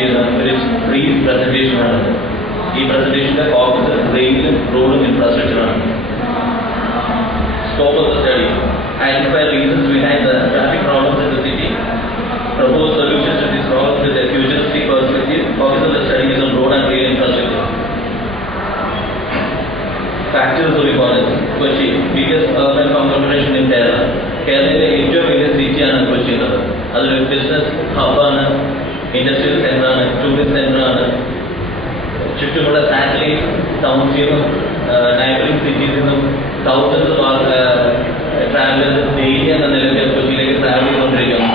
ചെയ്യുന്ന ഒരു ബ്രീഫ് പ്രസന്റേഷനാണ്. ഈ പ്രസന്റേഷന്റെ ഫോക്കസ് റെയിലും റോഡും ഇൻഫ്രാസ്ട്രക്ചറാണ്. Scope of the study: identify reasons behind the traffic problems in the city, propose solutions to these problems with a futuristic perspective. Focus of the study is on road and rail infrastructure. Factors of importance: Kochi, biggest urban conglomeration in Kerala. കേരളത്തിലെ ഏറ്റവും വലിയ സിറ്റിയാണ് കൊച്ചി എന്നത്. അതൊരു business ഹബ്ബാണ്, industrial സെന്ററാണ്, tourist സെന്ററാണ്. ചുറ്റുമുള്ള satellite ടൗൺസിനും neighbouring സിറ്റീസിൽ നിന്നും thousands travellers daily എന്ന നിലയിൽ കൊച്ചിയിലേക്ക് ട്രാവൽ ചെയ്തുകൊണ്ടിരിക്കുന്നു.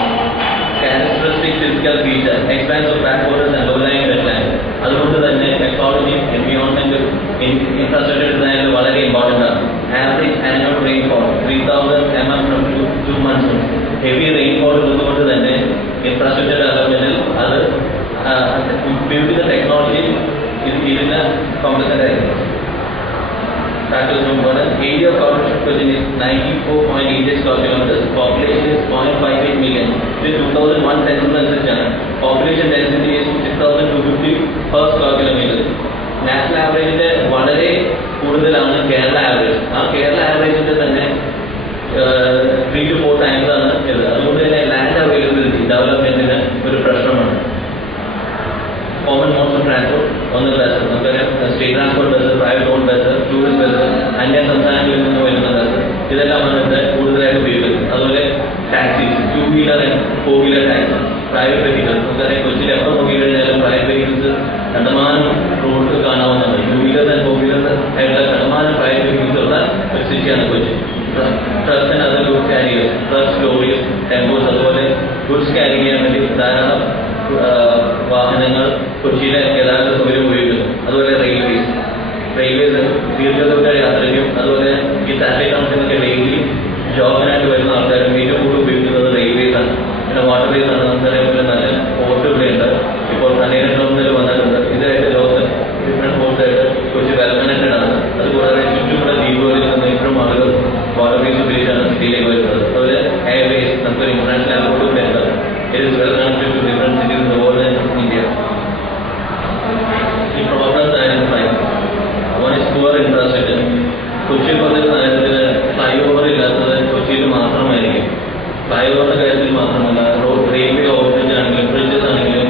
Characteristic physical feature: expanse of back waters and low lying wetland. അതുകൊണ്ട് തന്നെ എക്കോളജി, എൻവിയോൺമെന്റ്, ഇൻഫ്രാസ്ട്രക്ചർ ഡിസൈനിൽ വളരെ ഇമ്പോർട്ടൻ്റ് ആണ്. Average annual rainfall 3000 mm from 2 months. Heavy rainfall ഉള്ളതുകൊണ്ട് തന്നെ ഇൻഫ്രാസ്ട്രക്ചർ ഡെവലപ്മെന്റിൽ അത് ഉപയോഗിക്കുന്ന ടെക്നോളജി ഇതിന് കോംപ്ലിക്കേറ്റഡ് ആയിരിക്കും. Factors of importance: area of coverage Kochi is 94.88 square kilometers. Population is 0.58 million. This 2001 census ആണ്. Population density is 6250 per square kilometer. National ആവറേജിന്റെ വളരെ കൂടുതലാണ് Kerala average. ആ കേരള ആവറേജിന്റെ തന്നെ 3 to 4 times ആണ് ഇത്. അതുകൊണ്ട് തന്നെ ലാൻഡ് അവൈലബിലിറ്റി ഡെവലപ്മെന്റിന് ഒരു പ്രശ്നമാണ്. കോമൺ മോഡ്സ് ഓഫ് ട്രാൻസ്പോർട്ട്: ഒന്ന് ബസ്, നമുക്കറിയാം state transport bus, private on bus, tourist bus, അന്യ സംസ്ഥാനങ്ങളിൽ നിന്ന് വരുന്ന ബസ്, ഇതെല്ലാമാണ് ഇവിടെ കൂടുതലായിട്ട് ഉപയോഗിക്കുന്നത്. അതുപോലെ taxis, 2 wheeler and 4 wheeler taxi, private vehicles. നമുക്കറിയാം കൊച്ചിയിൽ എപ്പോൾ നോക്കി കഴിഞ്ഞാലും പ്രൈവറ്റ് വെഹിക്കിൾസ് കണ്ടമാനം റോഡ് കാണാവുന്നതാണ്. 2 വീലേഴ്സ് ആൻഡ് 4 വീലേഴ്സ് ആയിട്ടുള്ള കണ്ടമാനം പ്രൈവറ്റ് വെഹിക്കിൾസ് ഉള്ള ഒരു സിറ്റിയാണ് Kochi. Trucks and other goods carriers, trucks, lorries, tempos, അതുപോലെ ഗുഡ്സ് ക്യാരി ചെയ്യാൻ വേണ്ടി ധാരാളം വാഹനങ്ങൾ കൊച്ചിയിലെ ഗതാഗത സൗകര്യം ഉപയോഗിക്കുന്നു. അതുപോലെ റെയിൽവേസ് ദീർഘദൂര യാത്രയ്ക്കും അതുപോലെ ഈ സാറ്റലൈറ്റ് ടൗൺസിനൊക്കെ ഡെയിലി ജോബിനായിട്ട് വരുന്ന ആൾക്കാരും ഏറ്റവും കൂടുതൽ ഉപയോഗിക്കുന്നത് റെയിൽവേസ് ആണ്. പിന്നെ വാട്ടർവേസ് ആണ്. നമുക്കറിയാം പോലെ നല്ല പോർട്ട് ഇവിടെയുണ്ട്. ഇപ്പോൾ കണ്ടെയ്നർ ടെർമിനൽ വന്നിട്ടുണ്ട്. ഇതായിട്ട് ലോകത്ത് ഡിഫറെന്റ് പോർട്ട്സായിട്ട് കൊച്ചി വെൽകണക്റ്റഡ് ആണ്. അതുകൂടാതെ ചുറ്റുമുള്ള ദ്വീപുകളിൽ നിന്ന് ഇപ്പോഴും ആളുകൾ വാട്ടർവേസ് ഉപയോഗിച്ചാണ് സിറ്റിയിലേക്ക് വരുന്നത്. അതുപോലെ എയർവേസ്, നമുക്കൊരു ഇന്റർനാഷണൽ എയർപോർട്ട് ഇവിടെ ഉണ്ട്. It is well connected to different cities in the world and India. The problems identified: one is poor infrastructure. കൊച്ചിയിൽ പറഞ്ഞ കാര്യത്തിൽ ഫ്ലൈ ഓവർ ഇല്ലാത്തത് കൊച്ചിയിൽ മാത്രമായിരിക്കും. ഫ്ലൈ ഓവറിന്റെ കാര്യത്തിൽ മാത്രമല്ല, റോഡ് റെയിൽവേ ഓവർബ്രിഡ്ജ് ആണെങ്കിലും ബ്രിഡ്ജസ് ആണെങ്കിലും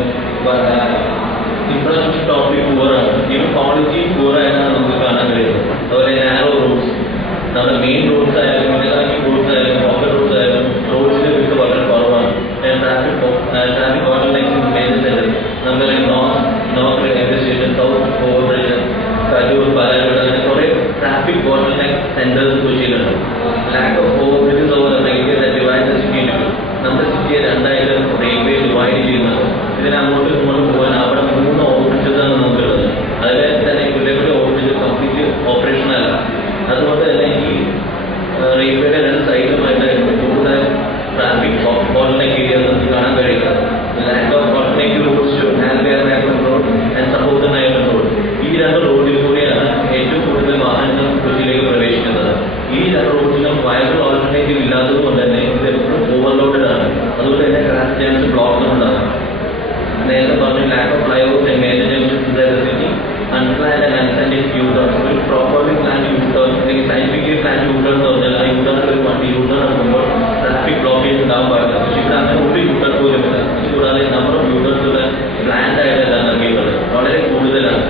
ഇൻഫ്രാസ്ട്രക്ചർ ടോട്ടലി പൂവറാണ്. ഈവൻ ക്വാളിറ്റി പൂവറായിട്ടാണ് നമുക്ക് കാണാൻ കഴിയുന്നത്. അതുപോലെ നാരോ റോഡ്സ്, നമ്മുടെ മെയിൻ റോഡ്സ് ആയാലും ഇന്റർനാഷണൽ റോഡ്സ് ആയാലും പോക്കറ്റ് റോഡ്സ് ആയാലും റോഡ്സിന്റെ വിട്ട് വളരെ കുറവാണ്. Traffic bottlenecks in major center, നമുക്കറിയാം north railway station, south overbridge, Karur, Palarivattom, അങ്ങനെ കുറെ ട്രാഫിക് ബോട്ടിൽനെക്ക് സെന്റേഴ്സ് കൊച്ചിയിലുണ്ട്. Lack of overbridges over railway divide the city into. നമ്മുടെ സിറ്റിയെ രണ്ടായിട്ട് റെയിൽവേ ഡിവൈഡ് ചെയ്യുന്നത്. ഇതിന് അങ്ങോട്ടും ഇങ്ങോട്ടും പോകാൻ അവിടെ 3 ഓവർബ്രിഡ്ജസ് ആണ് നമുക്കുള്ളത്. അതിൽ തന്നെ പുതിയ ഓവർബ്രിഡ്ജ് കംപ്ലീറ്റ് ഓപ്പറേഷണൽ അല്ല. അതുകൊണ്ട് തന്നെ ഈ റെയിൽവേയുടെ 2 സൈഡിലുമായിട്ട് കൂടുതൽ ട്രാഫിക് ബോട്ടിൽനെക്ക് ഏരിയ നമുക്ക് കാണാൻ കഴിയില്ല. Lack of alternative roads to നാൽബിയർ റോഡ് ആൻഡ് സപ്പോർട്ടൻ ഐലൻഡ് റോഡ്. ഈ 2 റോഡിൽ കൂടിയാണ് ഏറ്റവും കൂടുതൽ വാഹനങ്ങൾ കൊച്ചിയിലേക്ക് പ്രവേശിക്കുന്നത്. ഈ 2 റോഡ്സിനും വയബിൾ ഓൾട്ടർനേറ്റീവ് ഇല്ലാത്തതുകൊണ്ട് തന്നെ ഇത് എപ്പോഴും ഓവർലോഡഡ് ആണ്. അതുകൊണ്ട് തന്നെ ട്രാഫിക് ജാംസ് ബ്ലോക്ക് ഉണ്ടാകും. നേരത്തെ പറഞ്ഞ lack of fly overs and major junctions in the city, unplanned and unscientific U-turn. ഒരു പ്രോപ്പർലി പ്ലാൻഡ് യൂട്ടേൺ അല്ലെങ്കിൽ സയന്റിഫിക്കലി പ്ലാൻഡ് യൂട്ടേൺ എന്ന് പറഞ്ഞാൽ ആ യൂട്ടേണിൽ ഒരു വണ്ടി യൂട്ടേൺ നടക്കുമ്പോൾ ട്രാഫിക് ബ്ലോക്കേജ് ഉണ്ടാകാൻ പാടില്ല. പക്ഷേ ഇവിടെ അങ്ങനെ ഒരു യൂട്ടേൺ പോലും ഇല്ല. അതുകൂടാതെ നമ്പർ ഓഫ് യൂട്ടേൺസ് ഉള്ള പ്ലാൻഡ് ആയിട്ടല്ല നൽകിയിട്ടുള്ളത് വളരെ കൂടുതലാണ്.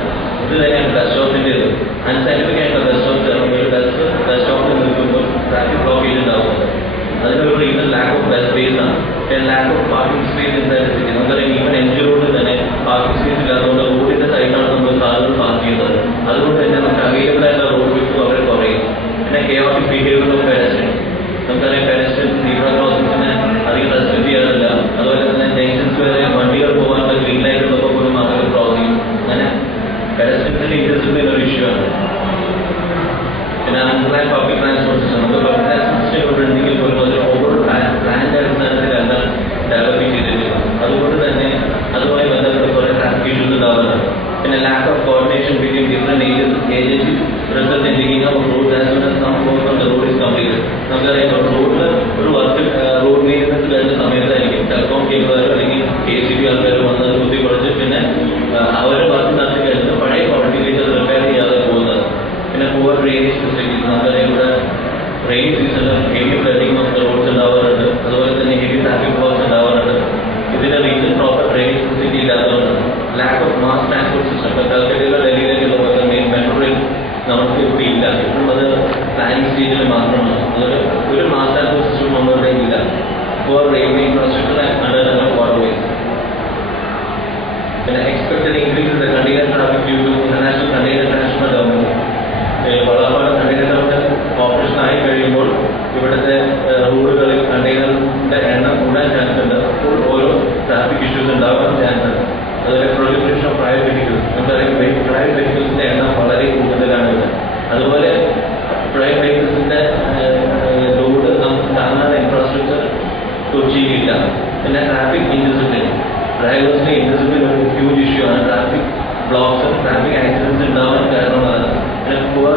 ഇത് തന്നെയാണ് ബസ് സ്റ്റോപ്പിൻ്റെത്. അൺസൈന്റിഫിക് ആയിട്ടുള്ള ബസ് സ്റ്റോപ്പ് ഒരു ബസ് സ്റ്റോപ്പിൽ നിൽക്കുമ്പോൾ ട്രാഫിക് ബ്ലോക്കേജ് ഉണ്ടാകുന്നത്. അതിനൊരു reason lack of bus space ആണ്. Lack of parking space inside city. നമുക്കറിയാം ഈവൻ എൻജി റോഡിൽ തന്നെ പാർക്കിംഗ് സ്പേസ് ഇല്ലാത്തതുകൊണ്ട് റോഡിന്റെ സൈഡിലാണ് നമ്മൾ കാറുകൾ പാർക്ക് ചെയ്യുന്നത്. അതുകൊണ്ട് തന്നെ നമുക്ക് അവൈലബിൾ ആയിട്ടുള്ള റോഡ് വിട്ട് വളരെ കുറയും. പിന്നെ കെയോട്ടിക് ബിഹേവിയർ ഓഫ് പെഡസ്ട്രിയൻ. നമുക്കറിയാം പെഡസ്ട്രിയൻ സീബ്ര ക്രോസിംഗ്സിന് അധികം റെസ്പെക്ട് ചെയ്യാറില്ല. അതുപോലെ തന്നെ ജംഗ്ഷൻസ് വരെ വണ്ടികൾ പോകാനുള്ള ഗ്രീൻ ലൈറ്റ് ഉള്ളപ്പോൾ പോലും മാത്രമേ ക്രോസ് ചെയ്യും. അങ്ങനെ പെഡസ്ട്രിയൻസിന്റെ ഇൻട്രസ്റ്റ് ഒരു ഇഷ്യൂ ആണ്. പിന്നെ അൺപ്ലാൻഡ് പബ്ലിക് ട്രാൻസ്പോർട്ട് സിസ്റ്റം. നമുക്ക് പബ്ലിക് ട്രാൻസ്പോർട്ട് സിസ്റ്റം ഇവിടെ ഉണ്ടെങ്കിൽ പോലും ഒരു ഓവർ പ്ലാൻഡ് അടിസ്ഥാനത്തിലല്ല ഡെവലപ്പ് ചെയ്തിട്ടില്ല. അതുകൊണ്ട് തന്നെ അതുമായി ബന്ധപ്പെട്ട് കുറെ ട്രാഫിക് ഇഷ്യൂസ് ഉണ്ടാവുന്നുണ്ട്. പിന്നെ lack of coordination between different agencies result in digging of road as well as some work on the road is completed. നമുക്കറിയാം റോഡിൽ ഒരു വർക്ക് റോഡ് മെയിൻ്റനൻസ് കഴിഞ്ഞ സമയത്തായിരിക്കും ടെലികോം കേബിളുകാർ അല്ലെങ്കിൽ KCB ആൾക്കാർ വന്നത് കുത്തി കുറച്ച് പിന്നെ കൽക്കട്ടയിലോ ഡൽഹിയിലേക്കുള്ള പോലെ മെയിൻ മെട്രോ റെയിൽ നമുക്ക് ഇവിടെ ഇല്ല. ഇപ്പോഴും അത് പ്ലാനിങ് സ്റ്റേജിൽ മാത്രമാണ്. അതൊരു മാസ് ട്രാൻസ്പോർട്ട് സിസ്റ്റം നമ്മളുടെ ഇല്ല. For railway infrastructure and under waterways. പിന്നെ expected increase in the container traffic due to international container transport government. Valapad container terminal operation ആയി കഴിയുമ്പോൾ ഇവിടുത്തെ റോഡുകളിൽ കണ്ടെയ്നറിന്റെ എണ്ണം കൂടാൻ ചാൻസ് ഉണ്ട്. അപ്പോൾ ഓരോ ട്രാഫിക് ഇഷ്യൂസ് ഉണ്ടാവാൻ ചാൻസ് ഉണ്ട്. അതുപോലെ പ്രൊലിഫറേഷൻ ഓഫ് പ്രൈവറ്റ് വെഹിക്കിൾസ്, നമുക്കറിയാം പ്രൈവറ്റ് വെഹിക്കിൾസിന്റെ എണ്ണം വളരെ കൂടുതലാണ് ഇവിടെ. അതുപോലെ പ്രൈവറ്റ് വെഹിക്കിൾസിന്റെ ലോഡ് നമുക്ക് താങ്ങാൻ ഇൻഫ്രാസ്ട്രക്ചർ കൊച്ചിയിലില്ല. പിന്നെ ട്രാഫിക് ഇൻഡിസിപ്ലിൻ, ഡ്രൈവേഴ്സിന്റെ ഇൻഡിസിപ്ലിൻ ഒരു ഹ്യൂജ് ഇഷ്യൂ ആണ്. ട്രാഫിക് ബ്ലോക്സ്, ട്രാഫിക് ആക്സിഡൻസ് ഉണ്ടാവാൻ കാരണമാണ്. പിന്നെ പുവർ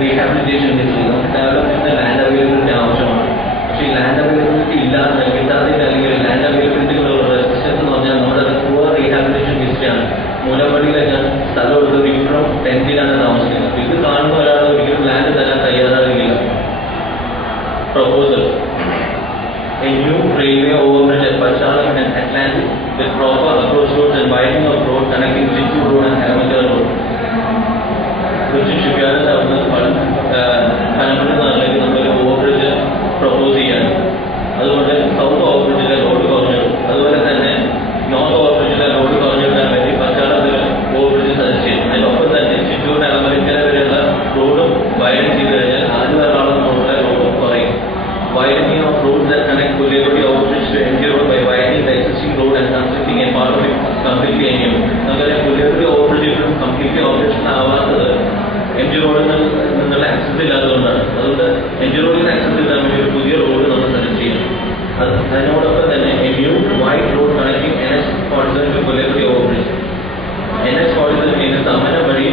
റീഹാബിലിറ്റേഷൻ ഇൻഡസ്ട്രി, നമുക്ക് ഡെവലപ്മെന്റ് ലാൻഡ് അവൈലബിലിറ്റി ആവശ്യമാണ്. പക്ഷേ ഈ ലാൻഡ് അവൈലബിലിറ്റി ഇല്ലാതെ കിട്ടാതെ അല്ലെങ്കിൽ ലാൻഡ് അവൈലബിലിറ്റിക്കുള്ള റെസിസ്റ്റൻസ് എന്ന് പറഞ്ഞാൽ നമ്മുടെ പുവർ റീഹാബിലിറ്റേഷൻ ഹിസ്റ്ററിയാണ്. മൂലപ്പടിയിലൊക്കെ സ്ഥലം എടുത്തത് ഇപ്പോഴും ടെന്റിലാണ് താമസിക്കുന്നത്. ഇത് കാണുന്ന ഒരാൾ ഒരിക്കലും ലാൻഡ് തരാൻ തയ്യാറാകില്ല. Proposal: a new railway overbridge at Pachalam and Atlantic with proper approach roads and widening of road connecting Chittoor Road and Haramatala Road. Kochi ഷിപ്പ്യാർഡിന്റെ അവിടുന്ന് പനമ്പള്ളി നാട്ടിലേക്ക് നമ്മളൊരു ഓവർബ്രിഡ്ജ് പ്രപ്പോസ് ചെയ്യാണ്. അതുകൊണ്ട് സൗത്ത് ഓവർബ്രിഡ്ജിലെ റോഡ് കുറഞ്ഞിടും. അതുപോലെ തന്നെ നോർത്ത് ഓവർബ്രിഡ്ജിലെ റോഡ് കുറഞ്ഞിടാൻ വേണ്ടി പച്ചാളത്തിൽ ഓവർബ്രിഡ്ജ് സജസ്റ്റ് ചെയ്യും. അതിനൊപ്പം തന്നെ ചിറ്റൂർ ഹരമലിക്കര വരെയുള്ള റോഡും വൈഡൻ ചെയ്ത് കഴിഞ്ഞാൽ ആദ്യകാലം റോഡിലെ റോഡും കുറയും. Widening of roads that connect Puliyakutti overbridge to MG Road by widening the existing road and constructing a part of it completely anew. നമുക്കറിയാം പുലിയക്കുട്ടി ഓവർബ്രിഡ്ജ് ഇപ്പോഴും കംപ്ലീറ്റ്ലി ഓപ്പറേഷൻ ആവാത്തത് MG റോഡിൽ നിന്നുള്ള ആക്സസ് ഇല്ലാത്തതുകൊണ്ടാണ്. അതുകൊണ്ട് MG റോഡിൽ ആക്സസ് ചെയ്താൽ വേണ്ടി ഒരു പുതിയ റോഡ് നമ്മൾ സജസ്റ്റ് ചെയ്യണം. അതിനോടൊപ്പം തന്നെ a new wide road connecting NH47 to Puliyakutti overbridge. NH47 means Thammanam വഴി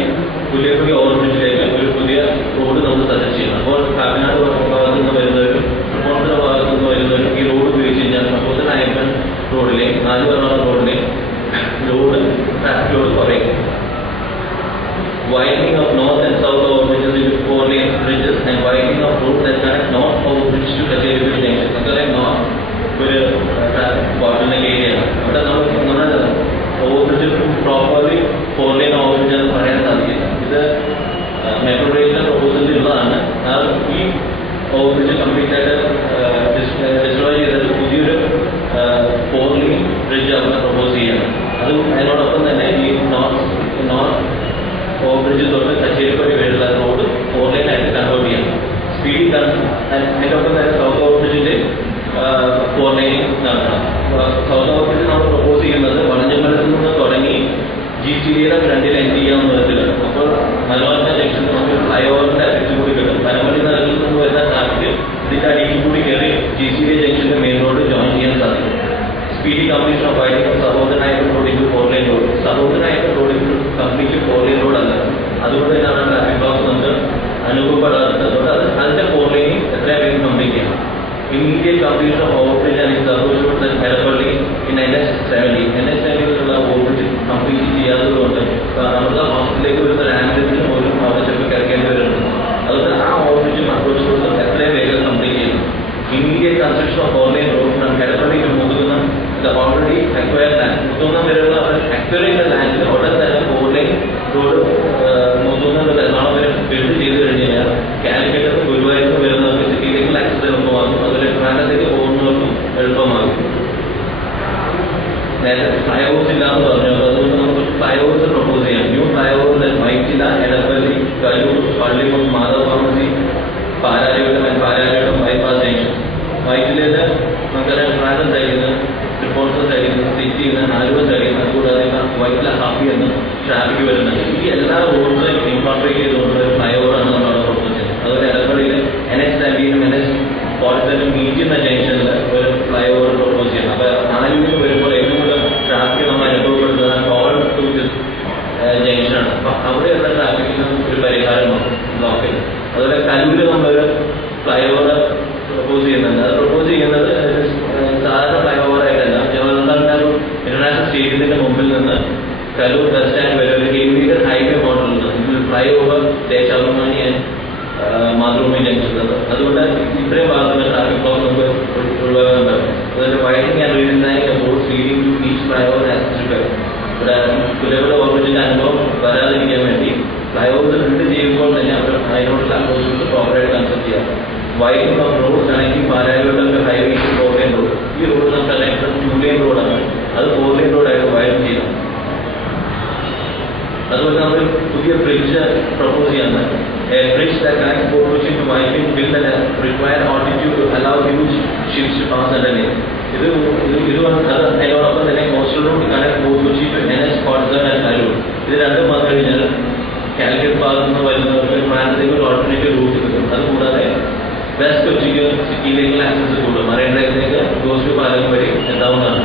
പുലിയക്കുട്ടി ഓവർബ്രിഡ്ജിലേക്ക് ഒരു പുതിയ റോഡ് നമ്മൾ സജസ്റ്റ് ചെയ്യണം. അപ്പോൾ കാക്കനാട് ഭാഗത്തു നിന്ന് വരുന്നവരും തൃപ്പൂണിത്തുറ ഭാഗത്തു നിന്ന് വരുന്നവരും ഈ റോഡ് ഉപയോഗിച്ച് കഴിഞ്ഞാൽ സപ്പോസ് നായപ്പൻ റോഡിലെയും ആലുവറ റോഡിലെയും ട്രാഫിക് ലോഡ് കുറയും. Widening of north and south overbridges with 4 lane bridges and widening of roads that connect north overbridge to Kacheripaടി junction. നമുക്കറിയാം നോർത്ത് ഒരു ട്രാഫിക് ബോട്ടിൽനെക്ക് ഏരിയയാണ്. അവിടെ നമ്മുടെ ഓവർബ്രിഡ്ജ് പ്രോപ്പർലി 4 lane ഓവർബ്രിഡ്ജ് എന്ന് പറയാൻ സാധിക്കില്ല. ഇത് മെട്രോ റെയിലിന്റെ പ്രൊപ്പോസലിൽ ഉള്ളതാണ്. ഈ ഓവർബ്രിഡ്ജ് കംപ്ലീറ്റ് ആയിട്ട് ഡിസ്ട്രോയ് ചെയ്തിട്ട് പുതിയൊരു 4 lane ബ്രിഡ്ജ് അവിടെ പ്രൊപ്പോസ് ചെയ്യണം. അതും അതിനോടൊപ്പം തന്നെ ഈ നോർത്ത് ഓവർബ്രിഡ്ജ് തൊട്ട് കച്ചേരിപ്പടി വരെയുള്ള റോഡ് 4 lane ആയിട്ട് കൺവേർട്ട് ചെയ്യണം. സ്പീഡ് അതിനൊപ്പം തന്നെ സൗത്ത് ഓവർബ്രിഡ്ജിന്റെ 4 lane നടക്കണം. സൗത്ത് ഓവർബ്രിഡ്ജ് നമ്മൾ പ്രൊപ്പോസ് ചെയ്യുന്നത് വളഞ്ഞമ്പലത്തിൽ നിന്ന് തുടങ്ങി GCDയുടെ ഫ്രണ്ടിൽ എൻഡ് ചെയ്യാവുന്ന വിധത്തിലാണ്. അപ്പോൾ മനോരമ ജംഗ്ഷനിൽ നമുക്ക് ഫ്ലൈ ഓവറിന്റെ എഫക്റ്റ് കൂടി കിട്ടും. പനമ്പള്ളി നഗരത്തിൽ നിന്ന് വരുന്ന ട്രാഫിക് ഇതിന്റെ അടിയിൽ കൂടി കയറി GCD ജംഗ്ഷന്റെ മെയിൻ റോഡ് ജോയിൻ ചെയ്യാൻ സാധിക്കും. Speedy completion of widening Sahodaran Ayyappan road into 4 lane road. Sahodaran Ayyappan road complete 4 lane road അല്ല. അതുകൊണ്ട് തന്നെയാണ് ട്രാഫിക് ബ്ലോക്സ് നമുക്ക് അനുഭവപ്പെടാറുണ്ട്. അതുകൊണ്ട് അതിന്റെ 4 lane എത്രയും വേഗം കംപ്ലീറ്റ് ചെയ്യണം. Immediate completion of overbridge and its approach roads at Edapalli in NH70. NH70 overbridge complete ചെയ്യാത്തതുകൊണ്ട് നമ്മുടെ ഹോസ്പിറ്റലിലേക്ക് വരുന്ന ആംബുലൻസിന് പോലും അവിടെ ചിലപ്പോൾ കിടക്കേണ്ടി വരുന്നുണ്ട്. അതുകൊണ്ട് ആ ഓവർബ്രിഡ്ജും അപ്രോച്ച് റോഡും എത്രയും വേഗം കംപ്ലീറ്റ് ചെയ്യണം. Immediate construction of 4 lane road from Edapalli to Muthukunam, the already acquired land. Muthukunam വരെയുള്ള acquired ലാൻഡിൽ ഉടൻ തന്നെ 4 lane റോഡ് മുത്തുകുന്നം എറണാകുളം വരെ ബിൽഡ് ചെയ്ത് കഴിഞ്ഞ് കഴിഞ്ഞാൽ കാലിക്കറ്റ് ഗുരുവായൂരിൽ വരുന്നവർക്ക് സിറ്റിയിലേക്ക് ആക്സസ് എളുപ്പമാകും. അതുപോലെ ട്രാൻഡത്തേക്ക് പോകുന്നവർക്കും എളുപ്പമാകും. നേരത്തെ ഫ്ലൈ ഓവേഴ്സ് ഇല്ലാന്ന് പറഞ്ഞു. അതുകൊണ്ട് നമുക്ക് ഫ്ലൈ ഓവേഴ്സ് പ്രപ്പോസ് ചെയ്യാം. New flyovers Vyttila, Edappally, Kaloor, Pallimukku, Madhava pharmacy, Palarivattom bypass junction. വൈറ്റിലേത് നമുക്കറിയാം ട്രാൻഡർ സൈഡിൽ നിന്ന്, റിപ്പോർട്ടർ സൈഡിൽ നിന്ന്, സിറ്റിയിൽ നിന്ന്, ആലുവ സൈഡിൽ നിന്ന്, അതുകൂടാതെ വൈറ്റില ഹാപ്പി എന്ന് ട്രാഫിക് വരുന്നുണ്ട്. ഈ എല്ലാ റോഡുകളും ഇൻകോർപ്പറേറ്റ് ചെയ്തുകൊണ്ട് ഒരു ഫ്ലൈ ഓവറാണ് നമ്മൾ അവിടെ പ്രപ്പോസ് ചെയ്യുന്നത്. അതുപോലെ എടപ്പള്ളിയിൽ NH70 NH47 മീറ്റ് ചെയ്യുന്ന ജംഗ്ഷനിൽ ഒരു ഫ്ലൈ ഓവർ പ്രപ്പോസ് ചെയ്യണം. അപ്പോൾ ആലുവയിൽ വരുമ്പോൾ ഏറ്റവും കൂടുതൽ ട്രാഫിക് നമ്മൾ അനുഭവപ്പെടുന്നത് ടോൾ ടു ജംഗ്ഷനാണ്. അപ്പം അവിടെയുള്ള ട്രാഫിക്കിന് ഒരു പരിഹാരം ബ്ലോക്ക് ചെയ്യും. അതുപോലെ കലൂര് നമ്മളൊരു ഫ്ലൈ ഓവർ പ്രപ്പോസ് ചെയ്യുന്നുണ്ട്. അത് പ്രപ്പോസ് ചെയ്യുന്നത് സാധാരണ ഫ്ലൈ ഓവറായിട്ടല്ല. ജവഹർലാൽ നെഹ്റു ഇന്റർനാഷണൽ സ്റ്റേഡിയത്തിന്റെ മുമ്പിൽ നിന്ന് കലൂർ ബസ് സ്റ്റാൻഡ് വരെ ഒരു കിലോമീറ്റർ ഹൈവേ മോഡലുണ്ട്. Flyover Deshabhimani and Mathrubhumi junction. അതുകൊണ്ട് ഇത്രയും ഭാഗത്തുള്ള ട്രാഫിക് ബ്ലോക്ക് നമുക്ക് ഒഴിവാക്കാൻ പറ്റും. അതുപോലെ widening and redesigning roads leading to each flyover as ഇവിടെ പുലയുടെ ഓർബിറ്റിന്റെ അനുഭവം വരാതിരിക്കാൻ വേണ്ടി ഫ്ലൈഓവർ ബിൽഡ് ചെയ്യുമ്പോൾ തന്നെ അവർ അതിനോടുള്ള അപ്രോച്ചുകൾ പ്രോപ്പറായിട്ട് കൺസെപ്റ്റ് ചെയ്യാം. Widening of road connecting Palarivattom highway 4 lane road. ഈ റോഡ് നമുക്കറിയാം 2 ലൈൻ റോഡാണ്, അത് 4 ലൈൻ റോഡായിട്ട് വൈഡ് ചെയ്യണം. അതുപോലെ നമ്മൾ പുതിയ ബ്രിഡ്ജ് പ്രപ്പോസ് ചെയ്യുന്നത് bridge that connects Port Kochi to Vizag will require altitude to allow huge ships to pass underneath. അതിനോടൊപ്പം തന്നെ coastal route connect port Kochi to NH കോൺസേൺ ആൻഡ് കരൂർ. ഇത് രണ്ടും വന്നു കഴിഞ്ഞാൽ കാലിക്കറ്റ് ഭാഗത്ത് നിന്ന് വരുന്നവർക്ക് ട്രാൻസിലേക്ക് ഒരു ഓൾട്ടർനേറ്റീവ് റൂട്ട് കിട്ടും. അതുകൂടാതെ വെസ്റ്റ് കൊച്ചിക്ക് സിറ്റിയിലേക്കുള്ള ആക്സസ് കൂടും. മറൈൻ ഡ്രൈവിലേക്ക് ഗോസ് ടു പാലം വഴി എത്താവുന്നതാണ്.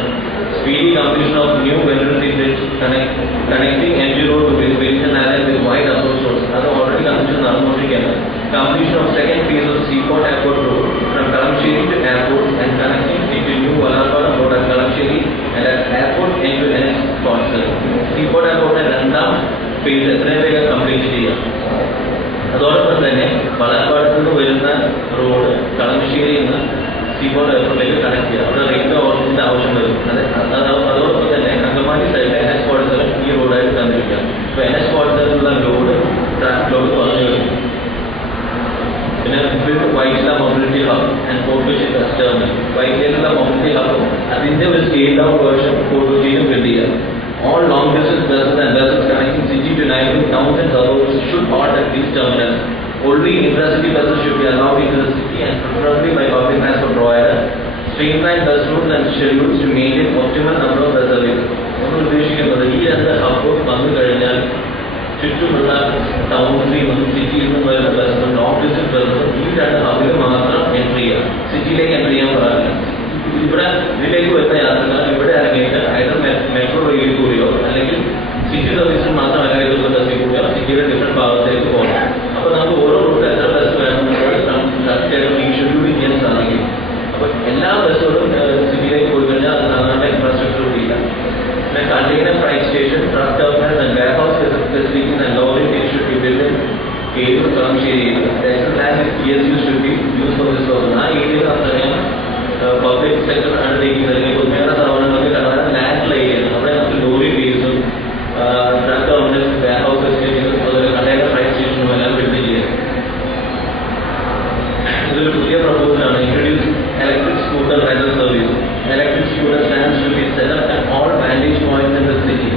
Speedy completion of new Vellurutti bridge connecting MG Road to Wellington Island with wide approach roads. That already completion നടന്നുകൊണ്ടിരിക്കുകയാണ്. Completion of second phase of Seaport Airport Road from Kalamsherry to airport and connecting into new Vallarpad Road at Kalamsherry and at airport into NH Council. Seaport Airport രണ്ടാം phase എത്രയും വേഗം complete ചെയ്യാം. അതോടൊപ്പം തന്നെ വളർപ്പാടത്ത് നിന്ന് വരുന്ന road കളമശ്ശേരിയിൽ നിന്ന് seaport എയർപോർട്ടിലേക്ക് കണക്ട് ചെയ്യുക. അവിടെ റെയിൽവേ ഓഫീസിന്റെ ആവശ്യം വരും. അതോടൊപ്പം തന്നെ അങ്കമാലി സൈഡിൽ NH കോടതികളും ഈ റോഡായിട്ട് തന്നിരിക്കുക. അപ്പോൾ NH കോടതിയിലുള്ള ലോഡ് ട്രാക്ക് ലോഡ് കുറഞ്ഞു വരും. പിന്നെ Vyttila mobility hub and port Kochi bus terminal. വൈറ്റിലുള്ള മൊബിലിറ്റി ഹബും അതിന്റെ ഒരു സ്കെയിൽ ഡൗൺ വേർഷൻ പോർട്ട് കൊച്ചിയിലും ബിൽഡ് ചെയ്യുക. All long distance buses and buses connecting city to neighboring towns and suburbs should halt at these terminals. Only intercity buses should be allowed into the city and preferably by public transport provider. Streamline bus routes and schedules to maintain optimal number of bus services. നമ്മൾ ഉദ്ദേശിക്കുന്നത് ഈ രണ്ട് hub വന്നു കഴിഞ്ഞാൽ ചുറ്റുമുള്ള Townsville നിന്നും സിറ്റിയിൽ നിന്നും വരുന്ന ബസ്സും ലോങ് ഡിസ്റ്റൻസ് ബസ്സും ഈ രണ്ട് ഹബ്ബിൽ മാത്രം എൻട്രി ചെയ്യാം. സിറ്റിയിലേക്ക് എൻട്രി ചെയ്യാൻ പാടില്ല. ഇവിടെ ഇതിലേക്ക് വരുന്ന യാത്രക്കാർ ഇവിടെ ഇറങ്ങിയിട്ട് either മെട്രോ റെയിലിൽ കൂടിയോ അല്ലെങ്കിൽ സിറ്റി സർവീസിൽ മാത്രമല്ല ഇതുള്ള ബസ്സിൽ കൂടിയോ സിറ്റിയുടെ ഡിഫറെന്റ് ഭാഗത്തേക്ക് പോകണം. അപ്പോൾ നമുക്ക് ഓരോ റൂട്ട് എത്ര ബസ് വേണമെന്നുള്ളത് കറക്റ്റായിട്ട് റീഷെഡ്യൂൾ ചെയ്യാൻ സാധിക്കും. അപ്പോൾ എല്ലാ ബസ്സുകളും സിറ്റിയിലേക്ക് പോയി കഴിഞ്ഞാൽ അത് സാധാരണ ഇൻഫ്രാസ്ട്രക്ചർ കൂടിയില്ല. പിന്നെ container freight station, truck terminals and warehouse facilities and ലോറിംഗ് should be build in area കളമശ്ശേരിയിൽ. PSU should be used for this purpose. ആ ഏരിയയിൽ നമുക്കറിയാം പബ്ലിക് സെക്ടർ അണ്ടർടേക്കിംഗ് അല്ലെങ്കിൽ പൊതുമേഖലാ സ്ഥാപനങ്ങൾക്ക് കാണാൻ ലാൻഡുള്ള ഏരിയയാണ്. അവിടെ നമുക്ക് ലോറി ബേസും ട്രക്ക് ടെർമിനൽസ്, വെയർഹൗസ് ഫെസിലിറ്റീസും അതുപോലെ കണ്ടെയ്നർ ഫ്രൈറ്റ് സ്റ്റേഷനും എല്ലാം ബിൽഡ് ചെയ്യുക. ഇതൊരു പുതിയ പ്രപ്പോസലാണ്. Introduce electric scooter rental service. Electric scooter stands should be set up at all vantage points in the city.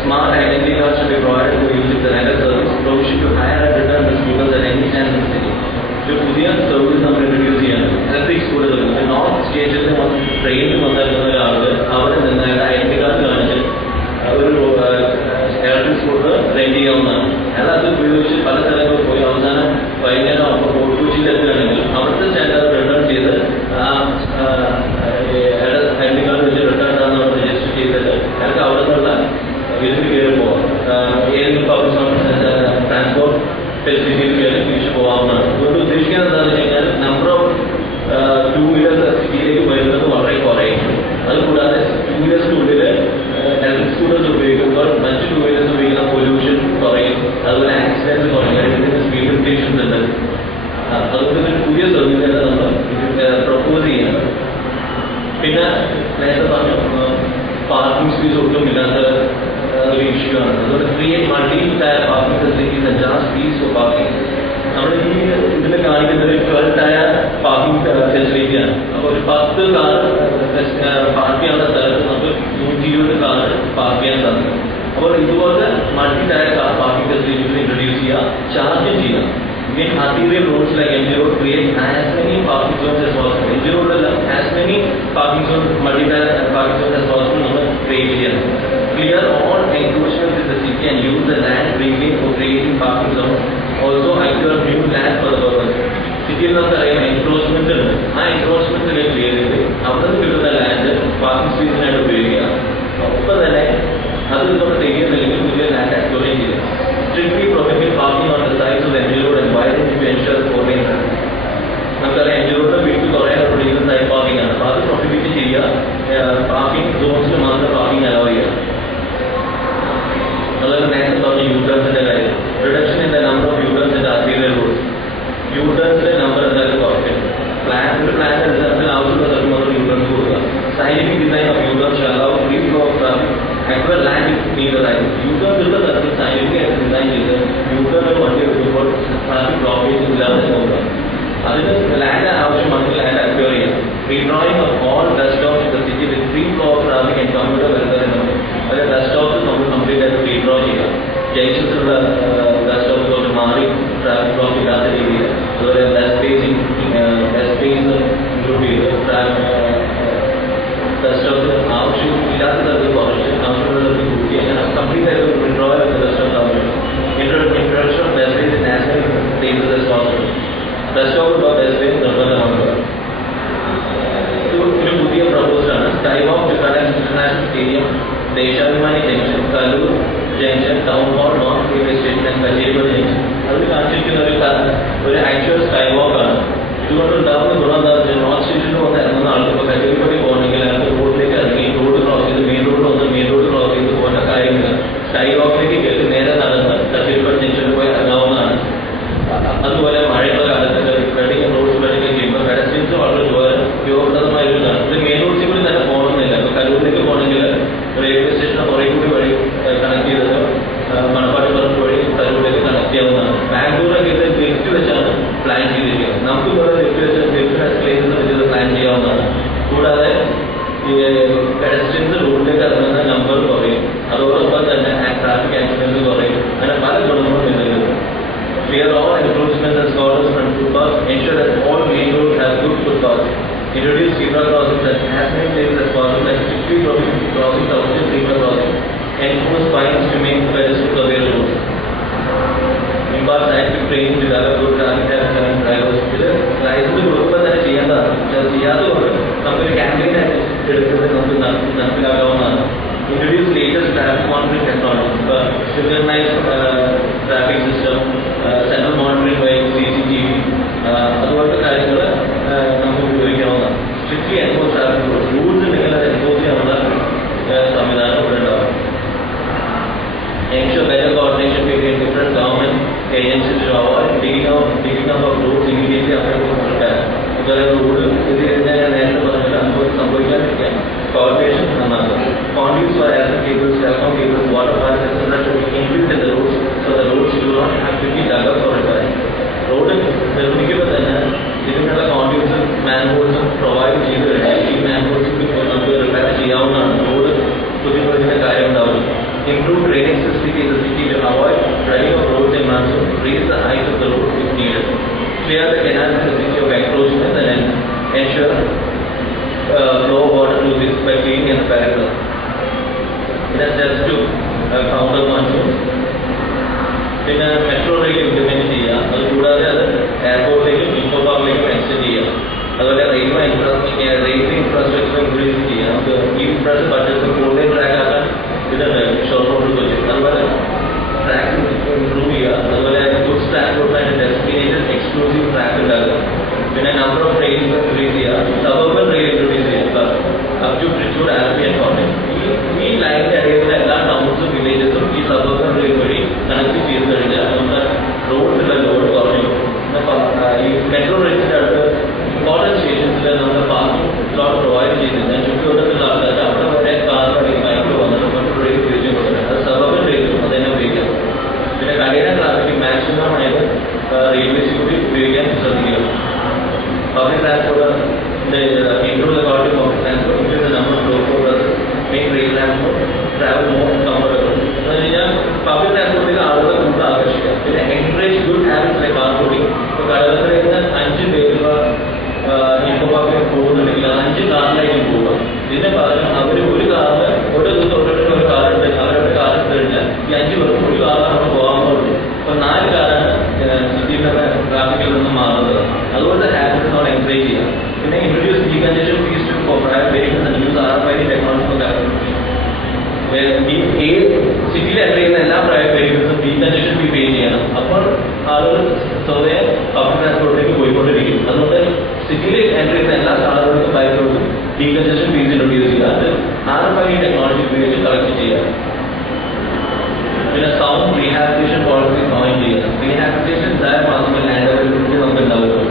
Smart identity cards should be provided for use in the rental service. Provision to hire and return the scooters at any stand in the city. ഒരു പുതിയ service നമ്മൾ introduce ചെയ്യാണ്. Electric scooter north സ്റ്റേഷനിൽ ട്രെയിനിൽ വന്നിരുന്ന ഒരാൾക്ക് അവിടെ നിന്ന് ഐഡന്റി കാർഡ് കാണിച്ച് ഒരു ഇലക്ട്രിക് സ്കൂട്ടർ റെന്റ് ചെയ്യാവുന്നതാണ്. അയാൾ അത് ഉപയോഗിച്ച് പല സ്ഥലങ്ങളിൽ പോയി അവസാനം വൈകുന്നേരം അപ്പോൾ പോർട്ട് കൊച്ചിയിൽ എത്തുകയാണെങ്കിൽ അവിടുത്തെ സ്റ്റാൻഡേർഡ് റിട്ടേൺ ചെയ്ത് ഐഡന്റി കാർഡ് വെച്ച് റിട്ടേൺ ആണെന്ന് അവിടെ രജിസ്റ്റർ ചെയ്തിട്ട് അയാൾക്ക് അവിടെ നിന്നുള്ള ഇതിന് കയറി പോകാം. ഏതെങ്കിലും പബ്ലിക് ട്രാൻസ്പോർട്ട് ഫെസിലിറ്റിയിൽ കയറി തിരിച്ചു പോകാവുന്നതാണ്. അതുകൊണ്ട് ഉദ്ദേശിക്കുന്നത് എന്താണെന്ന് വെച്ച് കഴിഞ്ഞാൽ നമ്പർ ഓഫ് 2 വീലേഴ്സ് സിറ്റിയിലേക്ക് വരുന്നത് വളരെ കുറയും. അതുകൂടാതെ 2 വീലേഴ്സിനുള്ളിൽ ഇലക്ട്രിക് സ്കൂട്ടേഴ്സ് ഉപയോഗിക്കുമ്പോൾ മറ്റ് 2 വീലേഴ്സ് ഉപയോഗിക്കുന്ന പൊല്യൂഷൻ കുറയും. അതുപോലെ ആക്സിഡൻസ് കുറയും. ഇതിന്റെ സ്പീഡ് ലിമിറ്റേഷൻസ് ഉണ്ട്. അതുകൊണ്ട് ഇതൊരു പുതിയ സർവീസാണ് നമ്മൾ പ്രപ്പോസ് ചെയ്യുന്നത്. പിന്നെ നേരത്തെ പറഞ്ഞു പാർക്കിംഗ് സ്പേസ് ഒട്ടും ഇല്ലാത്ത ഒരു ഇഷ്യൂ ആണ്. അതുകൊണ്ട് create multi tier parking facilities and charge fees for parking. നമ്മൾ ഈ ഇതിൽ കാണിക്കുന്ന ഒരു 12 ടയർ പാർക്കിംഗ് ഫെസിലിറ്റിയാണ്. അപ്പോൾ ഒരു 10 കാർ പാർക്ക് ചെയ്യാനുള്ള സ്ഥലത്ത് നമുക്ക് 120 കാർ പാർക്ക് ചെയ്യാൻ സാധിക്കും. അപ്പോൾ ഇതുപോലെ multi tier car parking facilities introduce ചെയ്യുക, ചാർജ് ചെയ്യുക. In arterial roads like MG Road, create as many parking zones as possible. MG Road as many parking zones, multi-tier parking zones as possible, നമ്മൾ create ചെയ്യണം. Clear all encroachments in the city and use the land freely for creating parking zones. Also, acquire new land for the purpose. സിറ്റിയിൽ നമുക്കറിയാം encroachment ഉണ്ട്. ആ എൻക്രോച്ച്മെന്റിനെ clear ചെയ്ത് അവിടെ നിന്ന് കിട്ടുന്ന ലാൻഡ് പാർക്കിംഗ് സ്പേസിനായിട്ട് ഉപയോഗിക്കുക. ഒപ്പം തന്നെ അത് നമ്മൾ ചെയ്യുന്നില്ലെങ്കിൽ പുതിയ ലാൻഡ് അക്വയർ ചെയ്യുക. Strictly prohibit parking on the sides of MG Road and widen to ensure 4 lane traffic. നമുക്കറിയാം MG Road വീട്ടിൽ കുറേ റോഡിൽ സൈഡ് പാർക്കിംഗ് ആണ്. അപ്പോൾ അത് പ്രൊഹിബിറ്റ് ചെയ്യുക. പാർക്കിംഗ് സോൺസിൽ മാത്രം പാർക്കിംഗ് അലോ ചെയ്യുക. അതുപോലെ നേരത്തെ പറഞ്ഞ യൂട്ടേൺസിന്റെ കാര്യം, reduction in the number of U turns in arterial roads. യൂട്ടേൺസിന്റെ നമ്പർ എന്തായാലും കുറയ്ക്കും. ഒരു പ്ലാൻ അനുസരിച്ച് ആവശ്യമുള്ള സ്ഥലത്ത് മാത്രം യൂട്ടേൺസ് കൊടുക്കുക. Scientific design of U turns shall allow free flow of traffic. Acquire land മീറ്ററായി യൂസേഴ്സുള്ള തരത്തിൽ സയന്റിഫിക്കായിട്ട് ഡിസൈൻ ചെയ്ത് യൂസറിന് വണ്ടി എടുക്കുമ്പോൾ ട്രാഫിക് ബ്ലോക്കേജ് ഇല്ലാതെ നോക്കുക. അതിന് ലാൻഡ് ആവശ്യമാണെങ്കിൽ ലാൻഡ് അക്വയർ ചെയ്യാം. Redrawing of all bus stops in the city with free flow of traffic and computer വരുന്നതുണ്ട്. അതിൽ ബസ് സ്റ്റോപ്സ് നമ്മൾ കംപ്ലീറ്റ് ആയിട്ട് റീഡ്രോ ചെയ്യുക. ജംഗ്ഷൻസിലുള്ള ബസ് സ്റ്റോപ്പുകൾ മാറി ട്രാഫിക് ബ്ലോക്ക് ഇല്ലാത്ത രീതിയിൽ, അതുപോലെ ബസ് സ്പേസ് ഇൻക്ലൂഡ് ചെയ്ത് ബസ് സ്റ്റോപ്പിന് ആവശ്യമില്ലാത്ത തരത്തിൽ കുറച്ച് കമ്പ്യൂട്ടറുകൾക്ക് കൂട്ടി അങ്ങനെ കംപ്ലീറ്റ് ആയിട്ട് വിഡ്രോ ചെയ്ത ബസ് സ്റ്റോപ്പ് ആവശ്യം. Introduction of bus space national space responsible. Bus stop bus space നിർബന്ധമാണ്. ഒരു പുതിയ പ്രപ്പോസലാണ് sky walk international stadium, Deshabhimani junction, Kaloor junction, town hall, north railway station and Kacheripady junction. അതിൽ കാണിച്ചിരിക്കുന്ന ഒരു ആക്ച്വൽ സ്കൈ വാക്ക് ആണ്. ഇതുകൊണ്ടുണ്ടാകുന്ന ഗുണം എന്താ വെച്ചാൽ നോർത്ത് സ്റ്റേഷനിൽ വന്ന് ഇറങ്ങുന്ന ആൾക്ക് ഇപ്പോൾ കച്ചേരിപ്പടി പോകണമെങ്കിൽ അതിനകത്ത് റോഡിലേക്ക് ഇറങ്ങി റോഡ് ക്രോസ് ചെയ്ത് മെയിൻ റോഡ് വന്ന് മെയിൻ റോഡ് ക്രോസ് ചെയ്ത് പോകേണ്ട കാര്യമില്ല. സ്കൈ വാക്കിലേക്ക് കയറി നേരെ നടന്ന് കച്ചേരിപ്പടി ജംഗ്ഷനിൽ പോയി ഇറങ്ങാവുന്നതാണ്. അതുപോലെ മഴയുള്ള കാലത്ത് വെഡിങ് റോഡ് സ്പ്രെഡിങ് ചെയ്യുമ്പോൾ പെഡസ്ട്രിയൻസ് വളരെ ഉപയോഗപ്രദമായിരുന്നതാണ്. ഇത് മെയിൻ റോഡ്സിൽ കൂടി തന്നെ പോകണമെന്നില്ല. ഇപ്പോൾ കലൂരിലേക്ക് പോകണമെങ്കിൽ റെയിൽവേ സ്റ്റേഷനെ കുറേ കൂടി വഴി കണക്ട് ചെയ്തത് മണപ്പാട്ടിപ്പുറത്ത് വഴി കലൂരിലേക്ക് കണക്ട് ചെയ്യാവുന്നതാണ്. ബാംഗ്ലൂരൊക്കെ ഇത് ലിഫ്റ്റ് വെച്ചാണ് പ്ലാൻ ചെയ്തിരിക്കുന്നത്. നമുക്ക് ഇവിടെ ലിഫ്റ്റ് വെച്ച് ലിഫ്റ്റ് എസ്കലേറ്റർ വെച്ചത് പ്ലാൻ ചെയ്യാവുന്നതാണ്. കൂടാതെ ഈ പെഡസ്ട്രിയൻസ് റോഡിലേക്ക് ഇറങ്ങുന്ന നമ്പർ കുറയും. അതോടൊപ്പം തന്നെ ട്രാഫിക് ആക്സിഡൻസ് കുറയും. അങ്ങനെ പല ഗുണങ്ങളും ഇതിലുണ്ട്. Clear all encroachments and corners from footpaths. Ensure that all main roads have good footpaths. Introduce zebra crossings at as many places as possible and strictly prohibit crossing without zebra crossing. Enforce fines to make pedestrians aware of roads. Impart active training to develop good traffic and drivers. ഇത് licence കൊടുക്കുമ്പോൾ തന്നെ ചെയ്യേണ്ടതാണ്. അത് ചെയ്യാത്തതുകൊണ്ട് നമുക്കൊരു campaign ആയിട്ട് എടുക്കുന്നത് നമുക്ക് നടപ്പിലാക്കാവുന്നതാണ്. Introduce latest traffic monitoring technology, synchronized traffic system, central monitoring by CCTV, അതുപോലത്തെ കാര്യങ്ങൾ നമുക്ക് ഉപയോഗിക്കാവുന്നതാണ്. സ്ട്രിക്ട്ലി എൻഫോഴ്സ് ട്രാഫിക് റൂൾസ് ഉണ്ടെങ്കിൽ അത് എൻഫോഴ്സ് ചെയ്യാനുള്ള സംവിധാനം ഇവിടെ ഉണ്ടാവും. Ensure better coordination between different government agencies to avoid digging up of roads immediately after repair. ഇതുപോലെ റോഡ് ഇത് കഴിഞ്ഞാൽ ഞാൻ നേരത്തെ പറഞ്ഞിട്ട് സംഭവിക്കാതിരിക്കാം. Coordination നന്നാക്കുക. Conduits for asset cables, telecom cables, water pipes, etc. should be inbuilt in the roads so the roads do not have to be dug up for repair. Road നിർമ്മിക്കുമ്പോൾ തന്നെ ഇതിനുള്ള കോൺഡ്യൂട്ട്സും മാൻഹോൾസും provide ചെയ്ത് കഴിഞ്ഞാൽ ഈ മാൻഹോൾസ് നമുക്ക് repair ചെയ്യാവുന്നതാണ്. Road പുതിയ കാര്യം ഉണ്ടാവും. Improve drainage system in the city to avoid drying of roads in monsoon. Raise the height of the road if needed. Clear the canals in the city of encroachments and ensure flow of water to this by cleaning and perimeter. It has steps to counter monsoons. പിന്നെ metro rail implement ചെയ്യുക. അത് കൂടാതെ അത് എയർപോർട്ടിലേക്കും info പാർക്കിലേക്കും extend ചെയ്യുക. അതുപോലെ railway infrastructure increase ചെയ്യുക. നമുക്ക് ഈ പ്രാവശ്യം ബഡ്ജറ്റ് കൂടുതൽ ട്രാക്ക് ആക്കാൻ ഇതുണ്ട് ഷോർട്ട് റോഡ് വെച്ച്. അതുപോലെ ട്രാക്ക് ഇംപ്രൂവ് ചെയ്യുക. അതുപോലെ ഗുഡ്സ് ട്രാൻസ്പോർട്ടിനായിട്ട് ഡെസ്റ്റിനേറ്റഡ് എക്സ്ക്ലൂസീവ് ട്രാക്ക് ഉണ്ടാക്കുക. പിന്നെ നമ്പർ ഓഫ് ട്രെയിൻസ് ഇൻക്രീസ് ചെയ്യുക. സബർബൻ റെയിൽ ഇൻട്രൊഡ്യൂസ് ചെയ്യുക up to Trichur, Alleppey and Kottayam. ഈ ലൈനിന്റെ ഇടയിലുള്ള എല്ലാ ടൗൺസും വില്ലേജസും ഈ സബർബൻ റെയിൽ വഴി കണക്ട് ചെയ്ത് കഴിഞ്ഞാൽ നമ്മുടെ റോഡിലുള്ള ലോഡ് കുറഞ്ഞു. ഈ മെട്രോ റെയിൽസിന്റെ അടുത്ത് ഇമ്പോർട്ടൻറ്റ് സ്റ്റേഷൻസിൽ നമ്മുടെ പാർക്കിംഗ് സ്ലോട്ട് പ്രൊവൈഡ് ചെയ്തില്ല. ചുറ്റുവട്ടത്തുള്ള ആൾക്കാർ അവിടെ വരെ കാർ ബൈക്കിൽ വന്നിട്ട് മെട്രോ റെയിൽ ഉപയോഗിച്ച് കൊടുക്കുന്നത്. അത് സബർബൻ റെയിലും അത് തന്നെ ഉപയോഗിക്കാം. പിന്നെ കടയിലെ ട്രാഫിക് മാക്സിമം ആയത് റെയിൽവേസ് കൂടി ഉപയോഗിക്കാൻ ശ്രദ്ധിക്കുക. Public transport improve the quality of public transport, increase the number of local buses, make rail transport travel more comfortable. എന്ന് വെച്ചാൽ പബ്ലിക് ട്രാൻസ്പോർട്ടിൽ ആളുകളെ കൂടുതൽ ആകർഷിക്കുക. പിന്നെ encourage good habits like car boating. ഇപ്പോൾ കടകൾക്കിടയിൽ 5 പേരുള്ള ഇൻഫോ പാർക്കിൽ പോകുന്നുണ്ടെങ്കിൽ 5 കാറിലായിരിക്കും പോവുക. ഇതിന്റെ പകരം അവർ ഒരു കാറിൽ ഒരു തൊട്ടിട്ട് ഒരു കാർ എടുത്ത് അവരുടെ കാർ എടുത്ത് കഴിഞ്ഞാൽ ഈ 5 പേർക്ക് ഒരു കാറാണ് പോകാൻ പോകുന്നത്. അപ്പോൾ 4 കാറാണ് സിറ്റിയിലെ ട്രാഫിക്കിൽ നിന്ന് മാറുന്നത്. അതുപോലത്തെ ഹാബിറ്റ്സ് നമ്മൾ എൻകറേജ് ചെയ്യുക. പിന്നെ introduce decongestion fees to private vehicles and use RFID technology for ഈ സിറ്റിയിൽ എൻ്റർ ചെയ്യുന്ന എല്ലാ പ്രൈവറ്റ് വെഹിക്കിൾസും ഡീകൺജഷൻ ഫീ പേ ചെയ്യണം. അപ്പോൾ ആളുകൾ സ്വയം പബ്ലിക് ട്രാൻസ്പോർട്ടിലേക്ക് പോയിക്കൊണ്ടിരിക്കും. അതുകൊണ്ട് സിറ്റിയിൽ എൻ്റർ ചെയ്യുന്ന എല്ലാ കാറുകൾക്കും ബൈക്കുകൾക്കും ഡീകൺജഷൻ ഫീസ് ഇൻട്രൊഡ്യൂസ് ചെയ്യുക. അത് RFID ടെക്നോളജി ഉപയോഗിച്ച് കളക്ട് ചെയ്യുക. പിന്നെ സൗണ്ട് റീഹാബിലിറ്റേഷൻ പോളിസി ജോയിൻ ചെയ്യുക. റീഹാബിലിറ്റേഷൻ ഉണ്ടായാൽ മാത്രമേ ലാൻഡ് അവൈലബിലിറ്റി നമുക്ക് ഉണ്ടാവുള്ളൂ.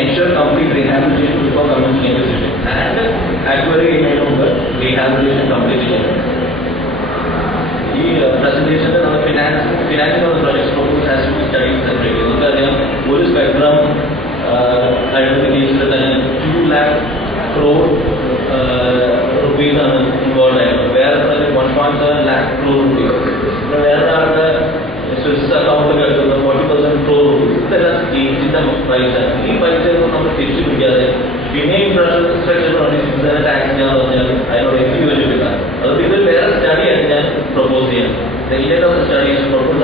Ensure complete rehabilitation before commencing a decision. And actually ചെയ്യുന്നതിന് മുമ്പ് റീഹാബിലിറ്റേഷൻ കംപ്ലീറ്റ് ചെയ്യണം. ഈ ഈ പ്രസന്റേഷനിൽ നമ്മൾ ഫിനാൻസിനുള്ള projects propose has to be studies separate. നമുക്കറിയാം ഒരു സ്പെക്ട്രം അഴിമതി കേസിൽ തന്നെ 2 lakh crore റുപ്പീസാണ് ഇൻവോൾവ് ആയിട്ടുള്ളത്. വേറെ 1.7 lakh crore റുപ്പീസ്. വേറെ ആളുടെ സ്വിസ് അക്കൗണ്ടിൽ എടുക്കുന്നത് 40% crore റുപ്പീസ്. ഇതെല്ലാം സ്റ്റേറ്റിന്റെ പൈസയാണ്. ഈ പൈസയൊന്നും നമ്മൾ തിരിച്ചു പിടിക്കാതെ പിന്നെ ഇൻഫ്രാസ്ട്രക്ചർ ടാക്സ് ഞാൻ പറഞ്ഞാൽ അതിനോട് എനിക്ക് യോജിപ്പില്ല. അതുകൊണ്ട് ഇത് വേറെ സ്റ്റഡി ആയിട്ട് ഞാൻ പ്രപ്പോസ് ചെയ്യാം. The India of the study is proposed